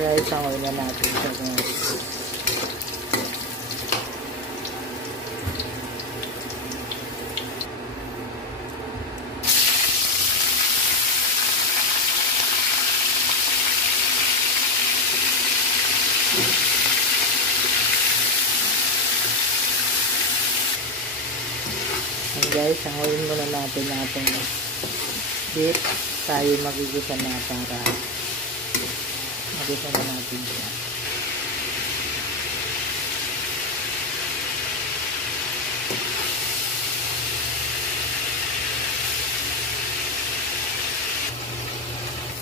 Guys, sangoy na natin siya guys. Guys, sangoyin muna natin natin beef. Tayo magigisa na para magigisa na natin siya.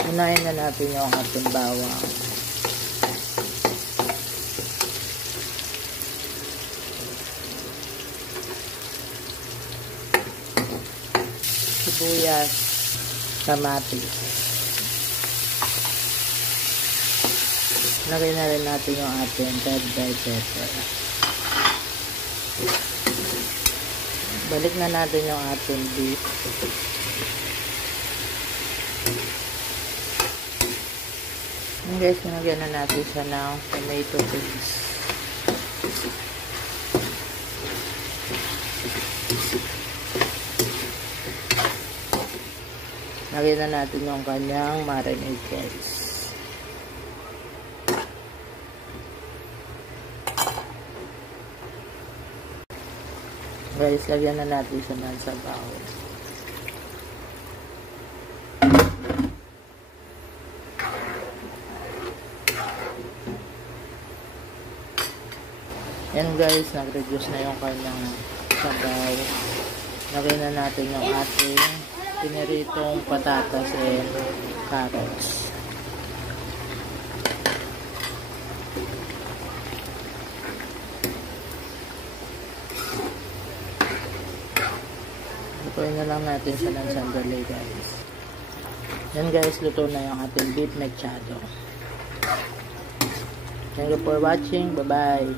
Unahin na natin yung ating bawang. Sibuyas, kamatis. Lagay na rin natin yung ating red bell pepper. Balik na natin yung ating beef. Guys, nilagyan na natin siya ng tomato paste. Lagyan na natin yung kanyang marinade guys. Guys, lagyan na natin siya ng sabaw. Yan guys, nag-reduce na yung kanyang sabaw. Lagyan na natin yung ating piniritong patatas and carrots. Lutuin na lang natin siya ng sandali guys. Yan guys, luto na yung ating beef mechado. Thank you for watching. Bye bye.